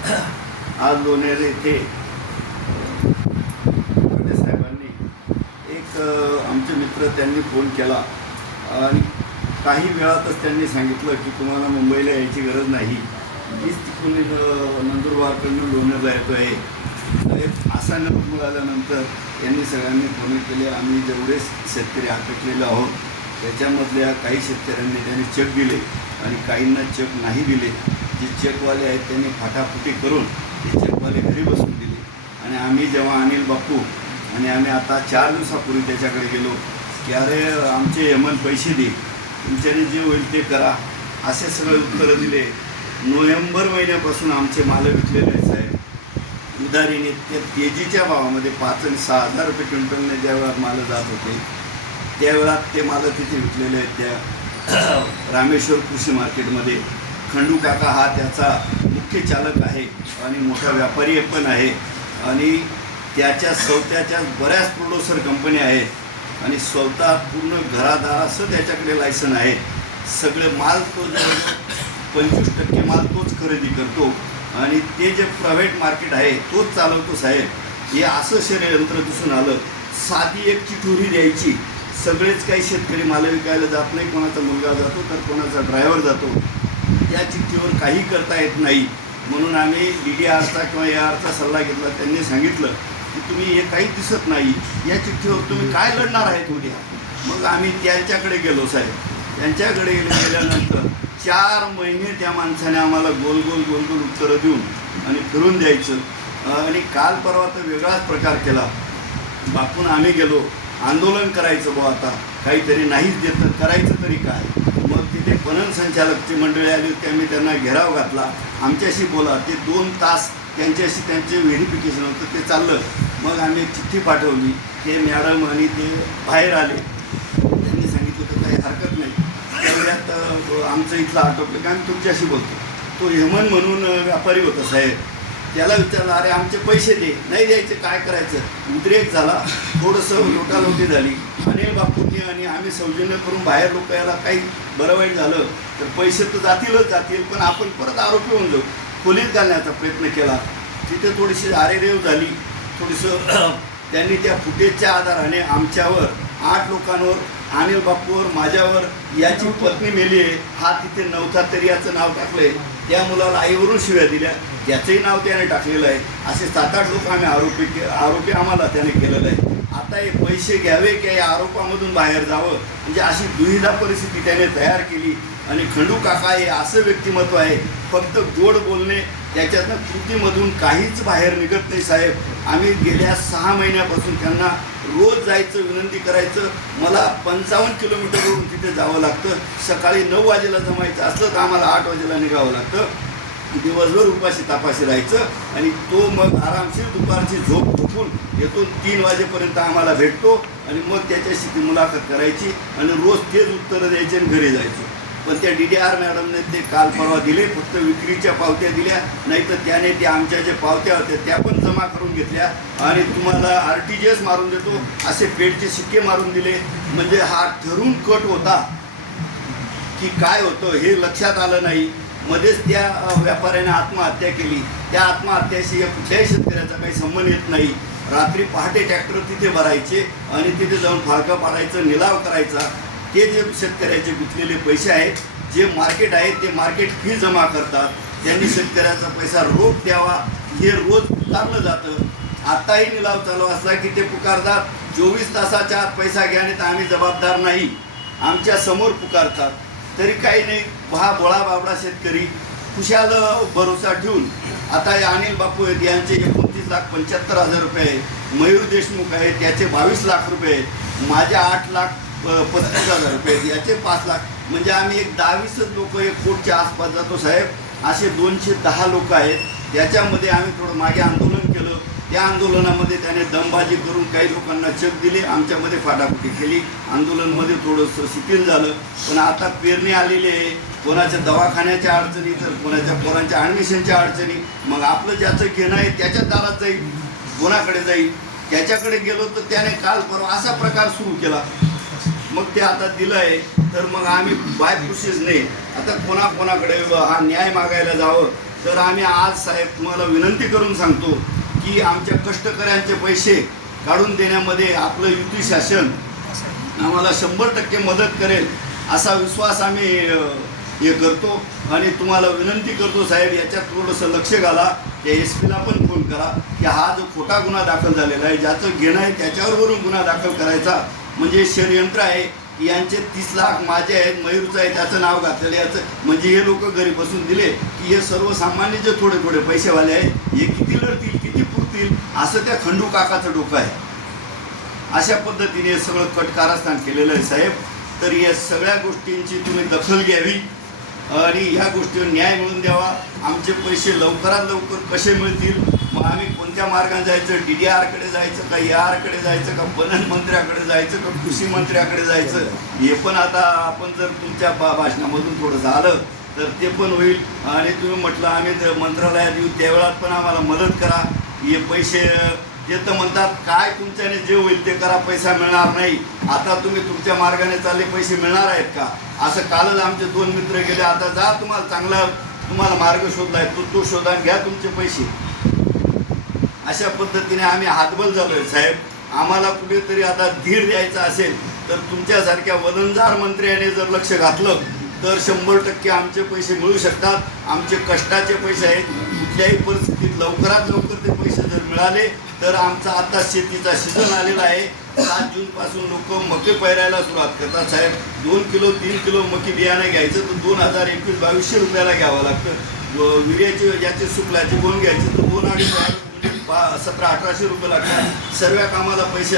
आज लोणेर येथे साहेबांनी एक आमचे मित्र त्यांनी फोन केला. आणि काही वेळातच त्यांनी सांगितलं की तुम्हाला मुंबईला यायची गरज नाही. मीच तिकडून अ, नंदुरबारकडून लोणेरला येतो आहे असा नंबर मिळाल्यानंतर यांनी सगळ्यांनी फोन केले. आम्ही जेवढे शेतकरी अटकलेले आहोत त्याच्यामधल्या काही शेतकऱ्यांनी त्यांनी चेक दिले. आणि काहींना चेक नाही दिले. जे चेकवाले आहेत त्यांनी फाटाफुटी करून ते चेकवाले घरी बसून दिले. आणि आम्ही जेव्हा अनिल बापू आणि आम्ही आता चार दिवसापूर्वी त्याच्याकडे गेलो की अरे आमचे यमन पैसे दे तुमच्याने जे होईल ते करा. असे सगळे उत्तरं दिले. नोव्हेंबर महिन्यापासून आमचे माल विकलेले आहेत साहेब. उधारीने त्या तेजीच्या भावामध्ये पाच आणि सहा हजार रुपये क्विंटलने ज्या वेळात माल जात होते त्यावेळात ते माल तिथे विकलेले आहेत त्या रामेश्वर कृषी मार्केटमध्ये. खंडू काका हा त्याचा मुख्य चालक आहे आणि मोठा व्यापारी पण आहे. आणि त्याच्या स्वतःच्या बऱ्याच प्रोड्युसर कंपन्या आहेत. आणि स्वतः पूर्ण घरादारासह त्याच्याकडे लायसन आहे. सगळे माल तो पंचवीस टक्के माल तोच खरेदी करतो. आणि ते जे प्रायव्हेट मार्केट आहे तोच चालवतो साहेब. हे असं षडयंत्र दिसून आलं. साधी एक चिठुरी द्यायची. सगळेच काही शेतकरी माल विकायला जात नाही कोणाचा मुलगा जातो तर कोणाचा ड्रायव्हर जातो. या चिठ्ठीवर काही करता येत नाही. म्हणून आम्ही डी डी आरचा किंवा ए आरचा सल्ला घेतला त्यांनी सांगितलं की तुम्ही हे काही दिसत नाही. या चिठ्ठीवर तुम्ही काय लढणार आहेत उद्या? मग आम्ही त्यांच्याकडे गेलो साहेब. त्यांच्याकडे गेले गेल्यानंतर चार महिने त्या माणसाने आम्हाला गोल गोल गोल गोल उत्तरं देऊन आणि फिरून द्यायचं. आणि काल परवा तर वेगळाच प्रकार केला. बापून आम्ही गेलो. आंदोलन करायचं बुवा आता. काहीतरी नाहीच देत करायचं तरी काय? पणन संचालकची मंडळी आली होती आम्ही त्यांना घेराव घातला. आमच्याशी बोला. ते दोन तास त्यांच्याशी त्यांचे व्हेरिफिकेशन होतं ते चाललं. मग आम्ही चिठ्ठी पाठवली. ते मॅडम आणि ते बाहेर आले. त्यांनी सांगितलं तर काही हरकत नाही. त्यामुळे आमचं इथलं आटोपलं. की आम्ही तुमच्याशी बोलतो. तो हेमन म्हणून व्यापारी होता साहेब. त्याला विचारलं अरे आमचे पैसे दे. नाही द्यायचे काय करायचं? उद्रेक झाला. थोडंसं लोटालोटी झाली. अनिल बापूंनी आणि आम्ही सौजन्य करून बाहेर लोक याला काही बरं वाईट झालं तर पैसे तर जातीलच जातील पण आपण परत आरोपी होऊन जाऊ. खोलीत घालण्याचा प्रयत्न केला. तिथे थोडीशी आरेरेव झाली. थोडंसं त्यांनी त्या फुटेजच्या आधाराने आमच्यावर आठ लोकांवर अनिल बापूवर माझ्यावर याची पत्नी मेली आहे. हा तिथे नवथा तरी याचं नाव टाकलंय. त्या मुलाला आईवरून शिव्या दिल्या. याचंही नाव त्याने टाकलेलं आहे. असे सात आठ लोक आम्ही आरोपी के आरोपी आम्हाला त्याने केलेलं आहे. आता हे पैसे घ्यावे की या आरोपामधून बाहेर जावं? म्हणजे अशी दुविधा परिस्थिती त्याने तयार केली. आणि खंडू काका हे असं व्यक्तिमत्व आहे फक्त गोड बोलणे त्याच्यातनं कृतीमधून काहीच बाहेर निघत नाही साहेब. आम्ही गेल्या सहा महिन्यापासून त्यांना रोज जायचं विनंती करायचं. मला पंचावन्न किलोमीटरवरून तिथे जावं लागतं. सकाळी नऊ वाजेला जमायचं असलं तर आम्हाला आठ वाजेला निघावं लागतं. दिवसभर उपाशी तापाशी राहायचं आणि तो मग आरामशीर दुपारची झोप झोपून येतो. तीन वाजेपर्यंत आम्हाला भेटतो आणि मग त्याच्याशी ती मुलाखत करायची आणि रोज तेच उत्तरं द्यायचे आणि घरी जायचं. पण त्या डी डी आर मॅडमने ते काल परवा दिले फक्त विक्रीच्या पावत्या दिल्या नाही तर त्याने त्या आमच्या ज्या पावत्या होत्या त्या पण जमा करून घेतल्या आणि तुम्हाला आर टी जी एस मारून देतो असे पेटचे शिक्के मारून दिले. म्हणजे हा ठरून कट होता की काय होतं हे लक्षात आलं नाही. मध्येच त्या व्यापाऱ्याने आत्महत्या केली. त्या आत्महत्याशी या कुठल्याही शेतकऱ्याचा काही संबंध येत नाही. रात्री पहाटे ट्रॅक्टर तिथे भरायचे आणि तिथे जाऊन फाळका पाडायचं निलाव करायचा. ते जे शेतकऱ्याचे गुंतलेले पैसे आहेत जे मार्केट आहे ते मार्केट फी जमा करतात. त्यांनी शेतकऱ्याचा पैसा रोख द्यावा. हे रोज पुकारलं जातं. आताही निलाव चालू असला की ते पुकारतात. चोवीस तासाच्या आत पैसा घ्या आणि तर आम्ही जबाबदार नाही. आमच्यासमोर पुकारतात. तरी काही नाही. हा बोळा बाबडा शेतकरी. खुशाल भरोसा ठेवून. आता हे अनिल बापू आहेत. यांचे एकोणतीस लाख पंच्याहत्तर हजार रुपये आहे मयूर देशमुख आहे त्याचे बावीस लाख रुपये आहेत. माझ्या आठ लाख पस्तीस हजार रुपये याचे पाच लाख. म्हणजे आम्ही एक दहावीसच लोक एक कोटच्या आसपास जातो साहेब. असे दोनशे दहा लोक आहेत. याच्यामध्ये आम्ही थोडं मागे आंदोलन केलं. त्या आंदोलनामध्ये त्याने दमबाजी करून काही लोकांना चक दिले. आमच्यामध्ये फाटाफुटी केली. आंदोलनमध्ये थोडंसं शिथिल झालं. पण आता पेरणी आलेली आहे. कोणाच्या दवाखान्याच्या अडचणी तर कोणाच्या पोरांच्या ॲडमिशनच्या अडचणी. मग आपलं ज्याचं घेणं आहे त्याच्या दारात जाईल. कोणाकडे जाईल? त्याच्याकडे गेलो तर त्याने काल परवा असा प्रकार सुरू केला. मग ते आता दिलं आहे तर मग आम्ही बाय प्रोसेस नाही. आता कोणाकोणाकडे हा न्याय मागायला जावं तर आम्ही आज साहेब तुम्हाला विनंती करून सांगतो की आमच्या कष्टकऱ्यांचे पैसे काढून देण्यामध्ये आपलं युती शासन आम्हाला शंभर टक्के मदत करेल असा विश्वास आम्ही हे करतो. आणि तुम्हाला विनंती करतो साहेब याच्यात थोडंसं लक्ष घाला. या एस पीला पण फोन करा की हा जो खोटा गुन्हा दाखल झालेला आहे ज्याचं घेणं आहे त्याच्यावरवरून गुन्हा दाखल करायचा. म्हणजे षडयंत्र आहे यांचे तीस लाख माझे आहेत मयूरचं आहे त्याचं नाव घातलेलं आहे. याचं म्हणजे हे लोक घरी बसून दिले की हे सर्वसामान्य जे थोडे थोडे पैसेवाले आहेत हे किती लढतील किती पुरतील असं त्या खंडू काकाचं डोकं आहे. अशा पद्धतीने हे सगळं कट कारस्थान केलेलं आहे साहेब. तर या सगळ्या गोष्टींची तुम्ही दखल घ्यावी आणि ह्या गोष्टीवर न्याय मिळवून द्यावा. आमचे पैसे लवकरात लवकर कसे मिळतील मग आम्ही कोणत्या मार्गाने जायचं? डी डी आरकडे जायचं का ए आरकडे जायचं का पणन मंत्र्याकडे जायचं का कृषी मंत्र्याकडे जायचं? हे पण आता आपण जर तुमच्या भाषणामधून थोडं झालं तर ते पण होईल. आणि तुम्ही म्हटलं आम्ही मंत्रालयात येऊ त्यावेळात पण आम्हाला मदत करा. हे पैसे ते तर म्हणतात काय तुमच्याने जे होईल ते करा पैसा मिळणार नाही. आता तुम्ही तुमच्या मार्गाने चालले पैसे मिळणार आहेत का? असं कालच आमचे दोन मित्र गेले आता जा तुम्हाला चांगला तुम्हाला मार्ग शोधलाय तो तो शोधा घ्या तुमचे पैसे. अशा पद्धतीने आम्ही हातबल झालोय साहेब. आम्हाला कुठेतरी आता धीर द्यायचा असेल तर तुमच्यासारख्या वदनदार मंत्र्याने जर लक्ष घातलं तर शंभर टक्के आमचे पैसे मिळू शकतात. आमचे कष्टाचे पैसे आहेत. कुठल्याही परिस्थितीत लवकरात लवकर ते पैसे जर मिळाले तर आमचा आता शेतीचा सीझन आलेला आहे. सात जूनपासून लोक मके पेरायला सुरुवात करतात साहेब. दोन किलो तीन किलो मकी बियाणं घ्यायचं तर दोन हजार एकवीस बावीसशे रुपयाला घ्यावं लागतं. युरियाचे याचे सुकलाचे बोन घ्यायचे तर दोन अडीच हजार पा- सतरा अठराशे रुपये लागतात. सर्व कामाला पैसे